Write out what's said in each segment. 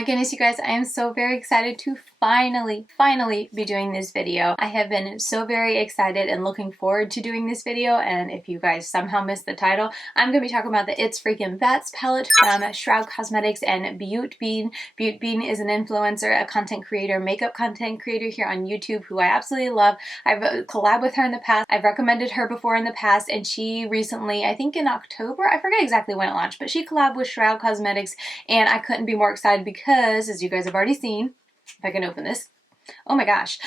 my goodness, you guys, I am so very excited to finally be doing this video. I have been so very excited and looking forward to doing this video, and if you guys somehow missed the title, I'm going to be talking about the It's Freakin' Bats palette from Shroud Cosmetics and Beautbean. Beautbean is an influencer, a content creator, makeup content creator here on YouTube who I absolutely love. I've collabed with her in the past. I've recommended her before in the past, and she recently, I think in October, I forget exactly when it launched, but she collabed with Shroud Cosmetics, and I couldn't be more excited because, as you guys have already seen, if I can open this, oh my gosh,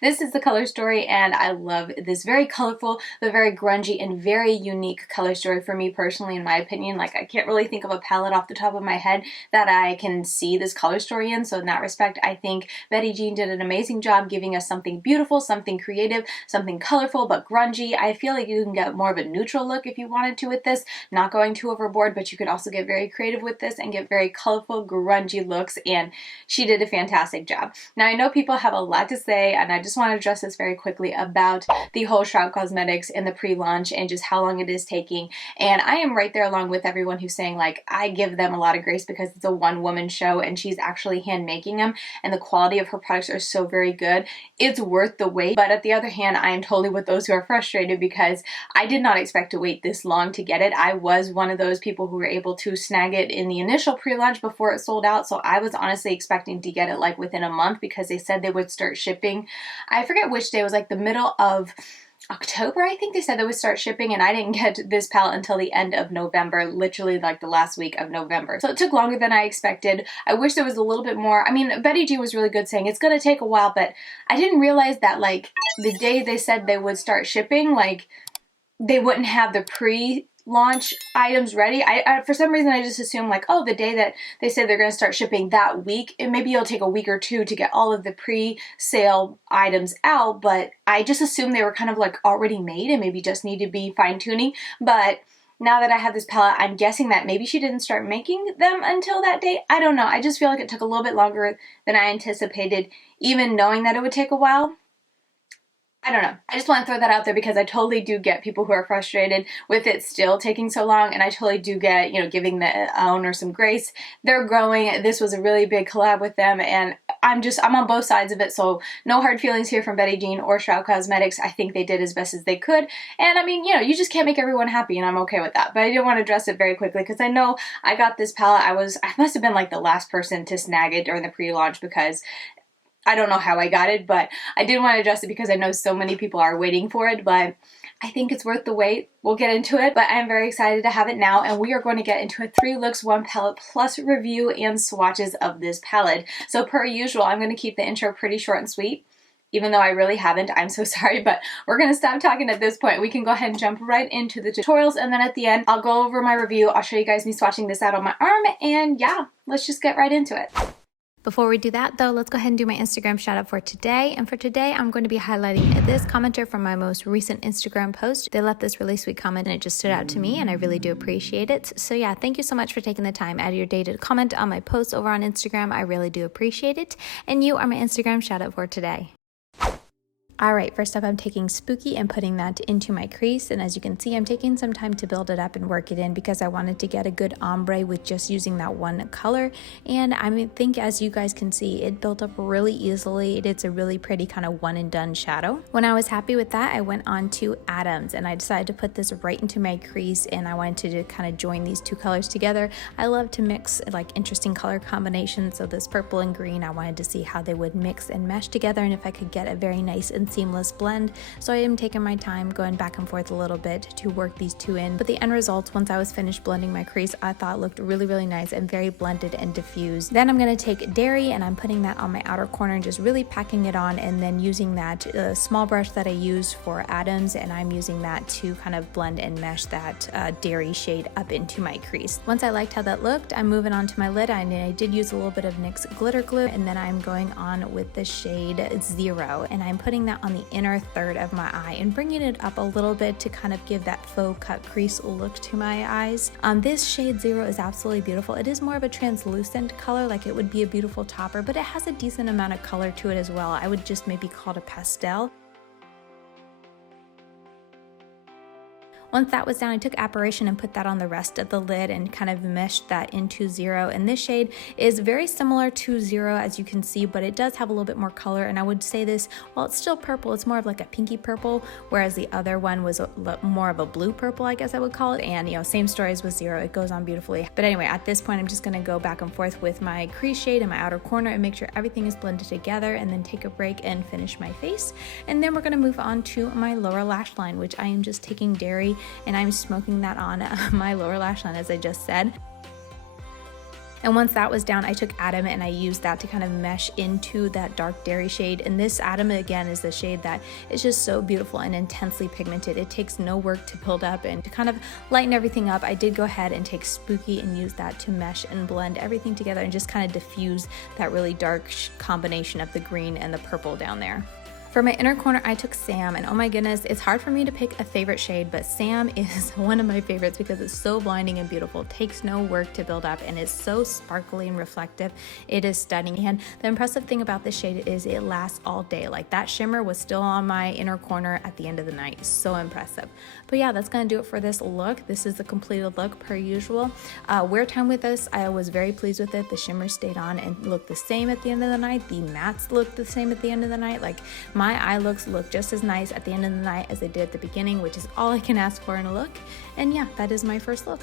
this is the color story, and I love this very colorful, but very grungy and very unique color story for me personally, in my opinion. Like, I can't really think of a palette off the top of my head that I can see this color story in, so in that respect, I think Betty Jean did an amazing job giving us something beautiful, something creative, something colorful, but grungy. I feel like you can get more of a neutral look if you wanted to with this, not going too overboard, but you could also get very creative with this and get very colorful, grungy looks, and she did a fantastic job. Now, I know people have a lot to say, and I just want to address this very quickly about the whole Shroud Cosmetics and the pre-launch and just how long it is taking, and I am right there along with everyone who's saying, like, I give them a lot of grace because it's a one-woman show and she's actually hand making them, and the quality of her products are so very good. It's worth the wait, but at the other hand, I am totally with those who are frustrated because I did not expect to wait this long to get it. I was one of those people who were able to snag it in the initial pre-launch before it sold out, so I was honestly expecting to get it like within a month because they said they would start shipping. I forget which day, it was like the middle of October, I think they said they would start shipping, and I didn't get this palette until the end of November, literally like the last week of November. So it took longer than I expected. I wish there was a little bit more. I mean, Betty G was really good saying it's gonna take a while, but I didn't realize that like the day they said they would start shipping, like they wouldn't have the pre-launch items ready. I for some reason I just assumed like, oh, the day that they said they're going to start shipping that week, and maybe it'll take a week or two to get all of the pre-sale items out, but I just assumed they were kind of like already made and maybe just need to be fine-tuning. But now that I have this palette, I'm guessing that maybe she didn't start making them until that date. I don't know. I just feel like it took a little bit longer than I anticipated, even knowing that it would take a while. I don't know. I just want to throw that out there because I totally do get people who are frustrated with it still taking so long, and I totally do get, you know, giving the owner some grace. They're growing. This was a really big collab with them, and I'm on both sides of it, so no hard feelings here from Betty Jean or Shroud Cosmetics. I think they did as best as they could, and I mean, you know, you just can't make everyone happy, and I'm okay with that. But I did want to address it very quickly because I know I got this palette. I must have been like the last person to snag it during the pre-launch because I don't know how I got it, but I did want to address it because I know so many people are waiting for it, but I think it's worth the wait. We'll get into it, but I'm very excited to have it now, and we are going to get into a 3 looks, 1 palette plus review and swatches of this palette. So per usual, I'm going to keep the intro pretty short and sweet, even though I really haven't. I'm so sorry, but we're going to stop talking at this point. We can go ahead and jump right into the tutorials, and then at the end, I'll go over my review. I'll show you guys me swatching this out on my arm, and yeah, let's just get right into it. Before we do that though, let's go ahead and do my Instagram shout out for today. And for today, I'm going to be highlighting this commenter from my most recent Instagram post. They left this really sweet comment and it just stood out to me, and I really do appreciate it. So yeah, thank you so much for taking the time out of your day to comment on my posts over on Instagram. I really do appreciate it. And you are my Instagram shout out for today. Alright, first up I'm taking Spooky and putting that into my crease, and as you can see I'm taking some time to build it up and work it in because I wanted to get a good ombre with just using that one color, and I think as you guys can see it built up really easily. It's a really pretty kind of one and done shadow. When I was happy with that, I went on to Atoms and I decided to put this right into my crease, and I wanted to kind of join these two colors together. I love to mix like interesting color combinations, so this purple and green, I wanted to see how they would mix and mesh together and if I could get a very nice and seamless blend. So I am taking my time going back and forth a little bit to work these two in, but the end result once I was finished blending my crease I thought looked really nice and very blended and diffused. Then I'm going to take Dairy and I'm putting that on my outer corner and just really packing it on, and then using that small brush that I used for Atoms, and I'm using that to kind of blend and mesh that Dairy shade up into my crease. Once I liked how that looked, I'm moving on to my lid, and I did use a little bit of NYX Glitter Glue, and then I'm going on with the shade 0, and I'm putting that on the inner third of my eye and bringing it up a little bit to kind of give that faux cut crease look to my eyes. This shade 0 is absolutely beautiful. It is more of a translucent color, like it would be a beautiful topper, but it has a decent amount of color to it as well. I would just maybe call it a pastel. Once that was down, I took Apparition and put that on the rest of the lid and kind of meshed that into Zero. And this shade is very similar to Zero, as you can see, but it does have a little bit more color. And I would say this, while it's still purple, it's more of like a pinky purple, whereas the other one was more of a blue purple, I guess I would call it. And, you know, same story as with Zero, it goes on beautifully. But anyway, at this point, I'm just gonna go back and forth with my crease shade in my outer corner and make sure everything is blended together, and then take a break and finish my face. And then we're gonna move on to my lower lash line, which I am just taking Dairy and I'm smoking that on my lower lash line, as I just said. And once that was down, I took Atom and I used that to kind of mesh into that dark Dairy shade. And this Atom, again, is the shade that is just so beautiful and intensely pigmented. It takes no work to build up, and to kind of lighten everything up, I did go ahead and take Spooky and use that to mesh and blend everything together and just kind of diffuse that really dark combination of the green and the purple down there. For my inner corner, I took Sam, and oh my goodness, it's hard for me to pick a favorite shade, but Sam is one of my favorites because it's so blinding and beautiful. It takes no work to build up, and it's so sparkly and reflective. It is stunning. And the impressive thing about this shade is it lasts all day. Like, that shimmer was still on my inner corner at the end of the night. So impressive. But yeah, that's gonna do it for this look. This is the completed look per usual. Wear time with this, I was very pleased with it. The shimmer stayed on and looked the same at the end of the night. The mattes looked the same at the end of the night. Like, my eye looks look just as nice at the end of the night as they did at the beginning, which is all I can ask for in a look. And yeah, that is my first look.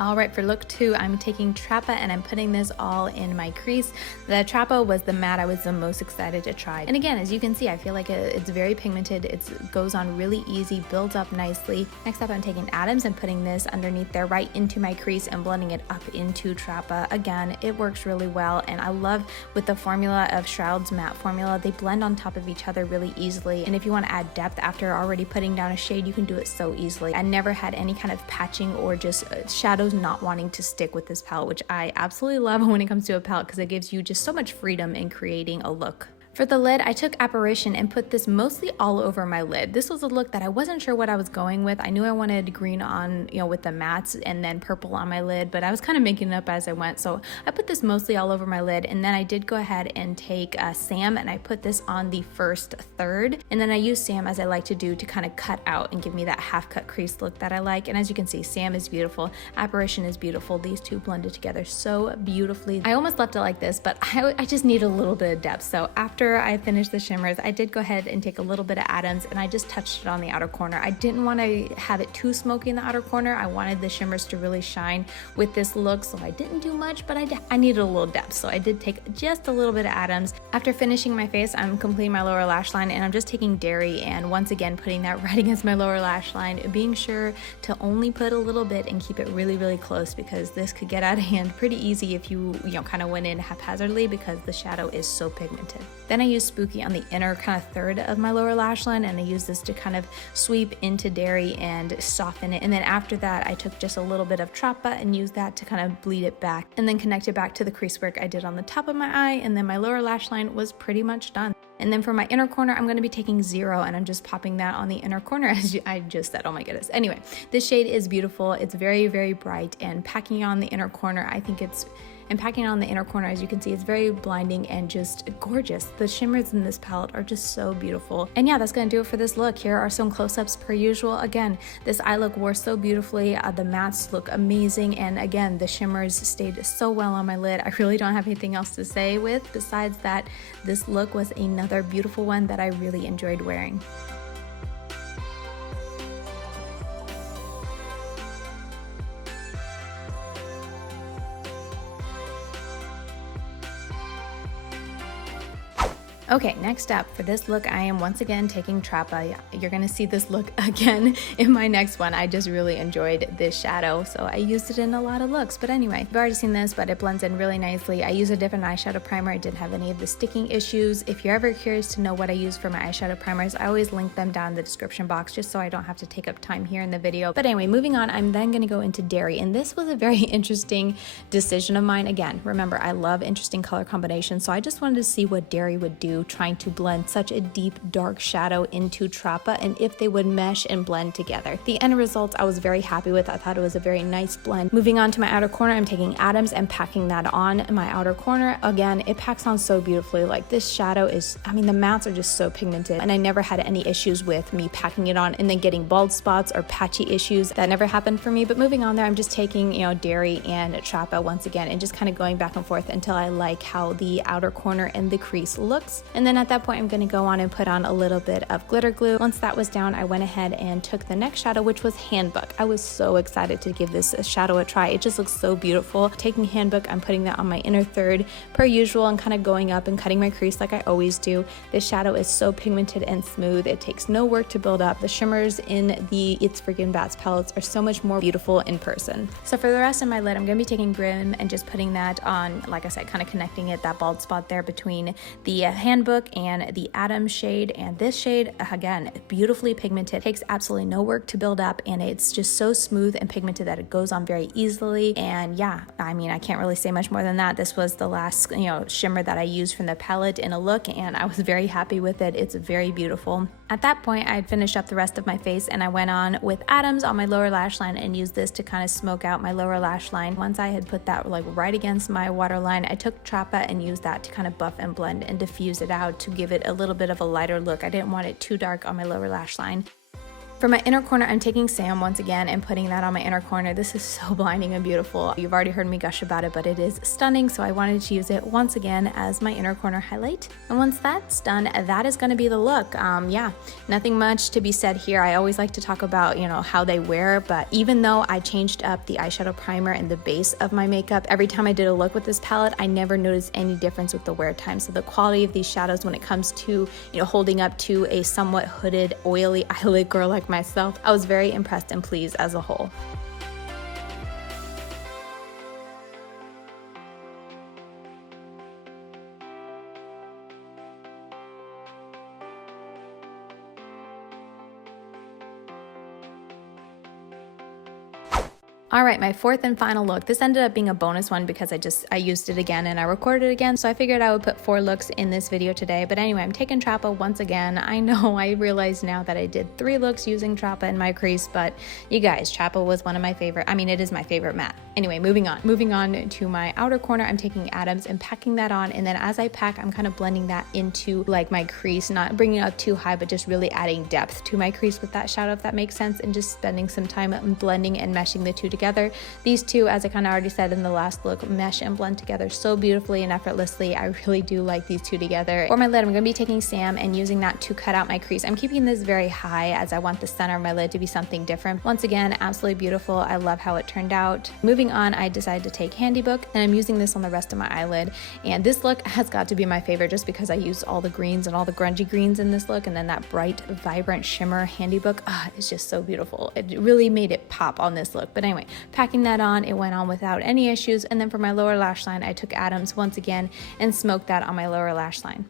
All right, for look 2, I'm taking Trappa and I'm putting this all in my crease. The Trappa was the matte I was the most excited to try. And again, as you can see, I feel like it's very pigmented. It goes on really easy, builds up nicely. Next up, I'm taking Adams and putting this underneath there right into my crease and blending it up into Trappa. Again, it works really well, and I love with the formula of Shroud's matte formula, they blend on top of each other really easily. And if you want to add depth after already putting down a shade, you can do it so easily. I never had any kind of patching or just shadows not wanting to stick with this palette, which I absolutely love when it comes to a palette because it gives you just so much freedom in creating a look. For the lid, I took Apparition and put this mostly all over my lid. This was a look that I wasn't sure what I was going with. I knew I wanted green on, you know, with the mattes, and then purple on my lid, but I was kind of making it up as I went. So I put this mostly all over my lid, and then I did go ahead and take Sam and I put this on the first third. And then I used Sam, as I like to do, to kind of cut out and give me that half cut crease look that I like. And as you can see, Sam is beautiful, Apparition is beautiful. These two blended together so beautifully. I almost left it like this, but I just need a little bit of depth. So after I finished the shimmers, I did go ahead and take a little bit of Adams and I just touched it on the outer corner. I didn't want to have it too smoky in the outer corner. I wanted the shimmers to really shine with this look, so I didn't do much, but I needed a little depth, so I did take just a little bit of Adams. After finishing my face, I'm completing my lower lash line, and I'm just taking Dairy and once again putting that right against my lower lash line, being sure to only put a little bit and keep it really, really close, because this could get out of hand pretty easy if you kind of went in haphazardly, because the shadow is so pigmented. Then I used Spooky on the inner kind of third of my lower lash line, and I used this to kind of sweep into Dairy and soften it. And then after that, I took just a little bit of Trappa and used that to kind of bleed it back, and then connect it back to the crease work I did on the top of my eye, and then my lower lash line was pretty much done. And then for my inner corner, I'm going to be taking Zero, and I'm just popping that on the inner corner, as I just said. Oh my goodness. Anyway, this shade is beautiful. It's very, very bright, and packing on the inner corner, I think and packing on the inner corner, as you can see, it's very blinding and just gorgeous. The shimmers in this palette are just so beautiful. And yeah, that's gonna do it for this look. Here are some close-ups per usual. Again, this eye look wore so beautifully. The mattes look amazing, and again, the shimmers stayed so well on my lid. I really don't have anything else to say with besides that this look was another beautiful one that I really enjoyed wearing. Okay, next up for this look, I am once again taking Trappa. You're gonna see this look again in my next one. I just really enjoyed this shadow, so I used it in a lot of looks. But anyway, you've already seen this, but it blends in really nicely. I use a different eyeshadow primer. I didn't have any of the sticking issues. If you're ever curious to know what I use for my eyeshadow primers, I always link them down in the description box, just so I don't have to take up time here in the video. But anyway, moving on, I'm then gonna go into Dairy, and this was a very interesting decision of mine. Again, remember, I love interesting color combinations, so I just wanted to see what Dairy would do to trying to blend such a deep dark shadow into Trappa and if they would mesh and blend together. The end result I was very happy with. I thought it was a very nice blend. Moving on to my outer corner, I'm taking Adams and packing that on in my outer corner. Again, it packs on so beautifully. Like this shadow is, I mean, the mattes are just so pigmented, and I never had any issues with me packing it on and then getting bald spots or patchy issues. That never happened for me. But moving on there, I'm just taking, you know, Dairy and Trappa once again and just kind of going back and forth until I like how the outer corner and the crease looks. And then at that point, I'm going to go on and put on a little bit of glitter glue. Once that was down, I went ahead and took the next shadow, which was Handbook. I was so excited to give this shadow a try. It just looks so beautiful. Taking Handbook, I'm putting that on my inner third per usual and kind of going up and cutting my crease like I always do. This shadow is so pigmented and smooth. It takes no work to build up. The shimmers in the It's Freakin Bats palettes are so much more beautiful in person. So for the rest of my lid, I'm going to be taking Grim and just putting that on, like I said, kind of connecting it, that bald spot there between the Handbook and the Adams shade. And this shade, again, beautifully pigmented, takes absolutely no work to build up, and it's just so smooth and pigmented that it goes on very easily. And yeah, I mean, I can't really say much more than that. This was the last, you know, shimmer that I used from the palette in a look, and I was very happy with it. It's very beautiful. At that point, I'd finished up the rest of my face, and I went on with Adams on my lower lash line and used this to kind of smoke out my lower lash line. Once I had put that like right against my waterline, I took Trappa and used that to kind of buff and blend and diffuse it out to give it a little bit of a lighter look. I didn't want it too dark on my lower lash line. For my inner corner, I'm taking Sam once again and putting that on my inner corner. This is so blinding and beautiful. You've already heard me gush about it, but it is stunning, so I wanted to use it once again as my inner corner highlight. And once that's done, that is going to be the look. Yeah, nothing much to be said here. I always like to talk about, you know, how they wear, but even though I changed up the eyeshadow primer and the base of my makeup, every time I did a look with this palette, I never noticed any difference with the wear time. So the quality of these shadows when it comes to, you know, holding up to a somewhat hooded, oily eyelid girl like myself, I was very impressed and pleased as a whole. All right, my fourth and final look. This ended up being a bonus one because I used it again and I recorded it again, so I figured I would put 4 looks in this video today. But anyway, I'm taking Trappa once again. I know, I realize now that I did 3 looks using Trappa in my crease, but you guys, Trappa was one of my favorite. I mean, it is my favorite matte. Anyway, moving on to my outer corner, I'm taking Adams and packing that on, and then as I pack, I'm kind of blending that into like my crease, not bringing it up too high, but just really adding depth to my crease with that shadow, if that makes sense, and just spending some time blending and meshing the two together. These two, as I kind of already said in the last look, mesh and blend together so beautifully and effortlessly. I really do like these two together. For my lid, I'm going to be taking Sam and using that to cut out my crease. I'm keeping this very high as I want the center of my lid to be something different. Once again, absolutely beautiful. I love how it turned out. Moving on, I decided to take Handybook, and I'm using this on the rest of my eyelid. And this look has got to be my favorite just because I used all the greens and all the grungy greens in this look, and then that bright, vibrant shimmer Handybook. It's just so beautiful. It really made it pop on this look. But anyway, packing that on, it went on without any issues. And then for my lower lash line, I took Adams once again and smoked that on my lower lash line.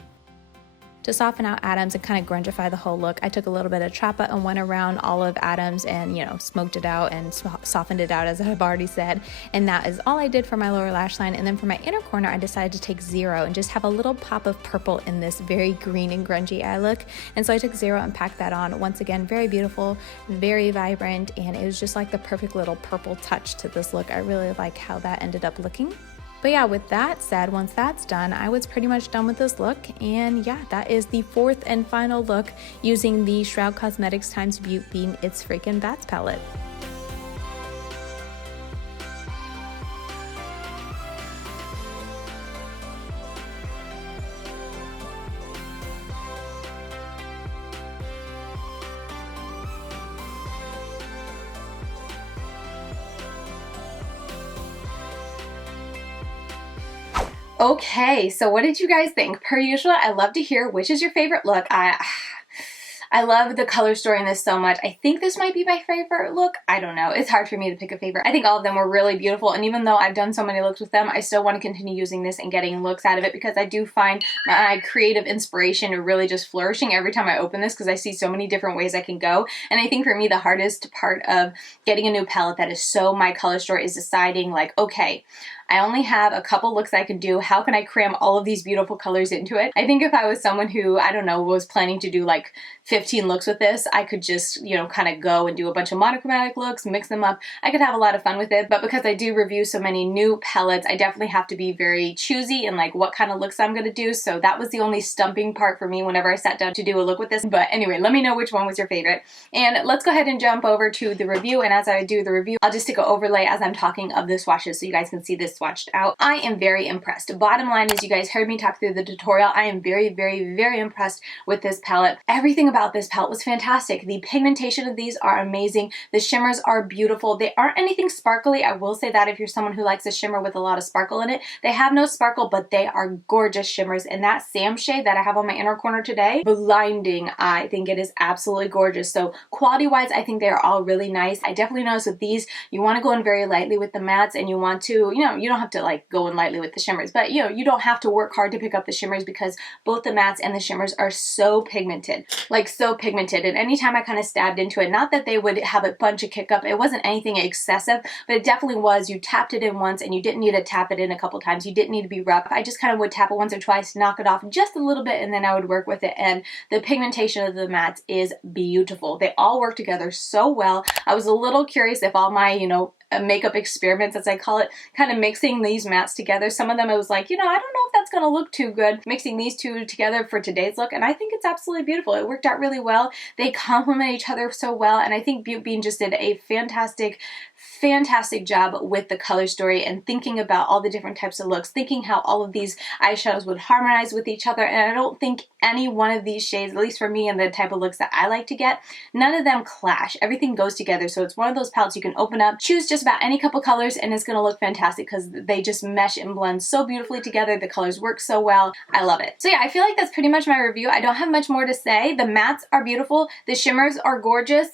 To soften out Adams and kind of grungify the whole look, I took a little bit of Trappa and went around all of Adams and, you know, smoked it out and softened it out, as I've already said. And that is all I did for my lower lash line. And then for my inner corner, I decided to take Zero and just have a little pop of purple in this very green and grungy eye look. And so I took Zero and packed that on. Once again, very beautiful, very vibrant, and it was just like the perfect little purple touch to this look. I really like how that ended up looking. But yeah, with that said, once that's done, I was pretty much done with this look. And yeah, that is the fourth and final look using the Shroud Cosmetics x Beautbean It's Freakin Bats palette. Okay, so what did you guys think? Per usual, I love to hear which is your favorite look. I love the color story in this so much. I think this might be my favorite look. I don't know. It's hard for me to pick a favorite. I think all of them were really beautiful, and even though I've done so many looks with them, I still want to continue using this and getting looks out of it because I do find my creative inspiration really just flourishing every time I open this because I see so many different ways I can go. And I think for me, the hardest part of getting a new palette that is so my color story is deciding like, okay, I only have a couple looks I can do. How can I cram all of these beautiful colors into it? I think if I was someone who, I don't know, was planning to do like 15 looks with this, I could just, you know, kind of go and do a bunch of monochromatic looks, mix them up. I could have a lot of fun with it, but because I do review so many new palettes, I definitely have to be very choosy in like what kind of looks I'm gonna do. So that was the only stumping part for me whenever I sat down to do a look with this. But anyway, let me know which one was your favorite. And let's go ahead and jump over to the review. And as I do the review, I'll just stick an overlay as I'm talking of the swatches so you guys can see this swatched out. I am very impressed. Bottom line is, you guys heard me talk through the tutorial. I am very, very, very impressed with this palette. Everything about this palette was fantastic. The pigmentation of these are amazing. The shimmers are beautiful. They aren't anything sparkly. I will say that if you're someone who likes a shimmer with a lot of sparkle in it, they have no sparkle, but they are gorgeous shimmers. And that Sam shade that I have on my inner corner today, blinding. I think it is absolutely gorgeous. So quality-wise, I think they're all really nice. I definitely noticed with these, you want to go in very lightly with the mattes, and you want to, you know, you don't have to like go in lightly with the shimmers, but you know, you don't have to work hard to pick up the shimmers because both the mattes and the shimmers are so pigmented, like so pigmented. And anytime I kind of stabbed into it, not that they would have a bunch of kick up, it wasn't anything excessive, but it definitely was. You tapped it in once and you didn't need to tap it in a couple times. You didn't need to be rough. I just kind of would tap it once or twice, knock it off just a little bit, and then I would work with it. And the pigmentation of the mattes is beautiful. They all work together so well. I was a little curious if all my, you know, makeup experiments, as I call it, kind of mixing these mattes together. Some of them I was like, you know, I don't know if that's going to look too good, mixing these two together for today's look, and I think it's absolutely beautiful. It worked out really well. They complement each other so well, and I think Beautbean just did a fantastic job with the color story and thinking about all the different types of looks, thinking how all of these eyeshadows would harmonize with each other. And I don't think any one of these shades, at least for me and the type of looks that I like to get, none of them clash. Everything goes together. So it's one of those palettes you can open up, choose just about any couple colors, and it's going to look fantastic because they just mesh and blend so beautifully together. The colors work so well. I love it. So yeah, I feel like that's pretty much my review. I don't have much more to say. The mattes are beautiful. The shimmers are gorgeous.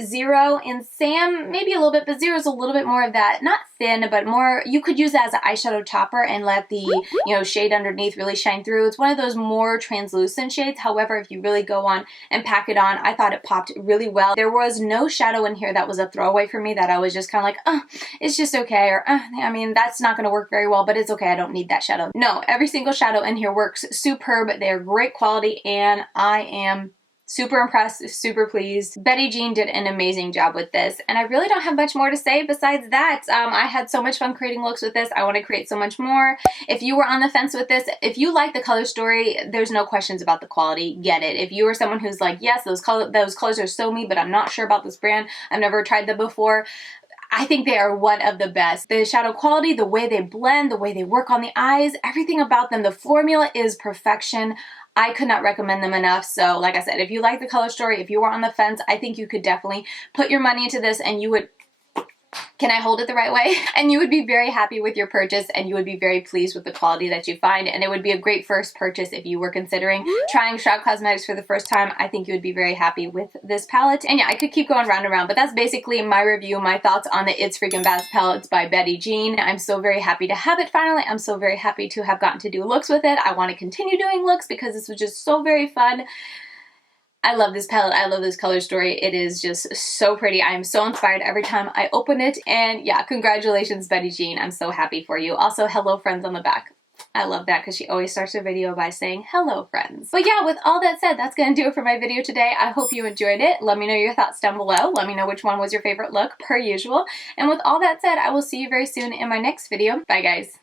Zero and Sam, maybe a little bit, but Zero is a little bit more of that, not thin, but more, you could use it as an eyeshadow topper and let the, you know, shade underneath really shine through. It's one of those more translucent shades. However, if you really go on and pack it on, I thought it popped really well. There was no shadow in here that was a throwaway for me that I was just kind of like, oh, it's just okay, or I mean, that's not going to work very well, but it's okay, I don't need that shadow. No, every single shadow in here works superb. They're great quality, and I am super impressed, super pleased. Betty Jean did an amazing job with this, and I really don't have much more to say besides that. I had so much fun creating looks with this. I want to create so much more. If you were on the fence with this, if you like the color story, there's no questions about the quality. Get it. If you are someone who's like, yes, those colors are so me, but I'm not sure about this brand, I've never tried them before, I think they are one of the best. The shadow quality, the way they blend, the way they work on the eyes, everything about them, the formula is perfection. I could not recommend them enough. So like I said, if you like the color story, if you were on the fence, I think you could definitely put your money into this, and you would, can I hold it the right way? And you would be very happy with your purchase, and you would be very pleased with the quality that you find. And it would be a great first purchase if you were considering trying Shroud Cosmetics for the first time. I think you would be very happy with this palette. And yeah, I could keep going round and round, but that's basically my review, my thoughts on the It's Freakin' Bad palettes by Betty Jean. I'm so very happy to have it finally. I'm so very happy to have gotten to do looks with it. I want to continue doing looks because this was just so very fun. I love this palette. I love this color story. It is just so pretty. I am so inspired every time I open it. And yeah, congratulations, Betty Jean. I'm so happy for you. Also, hello friends on the back. I love that because she always starts her video by saying hello friends. But yeah, with all that said, that's going to do it for my video today. I hope you enjoyed it. Let me know your thoughts down below. Let me know which one was your favorite look per usual. And with all that said, I will see you very soon in my next video. Bye guys.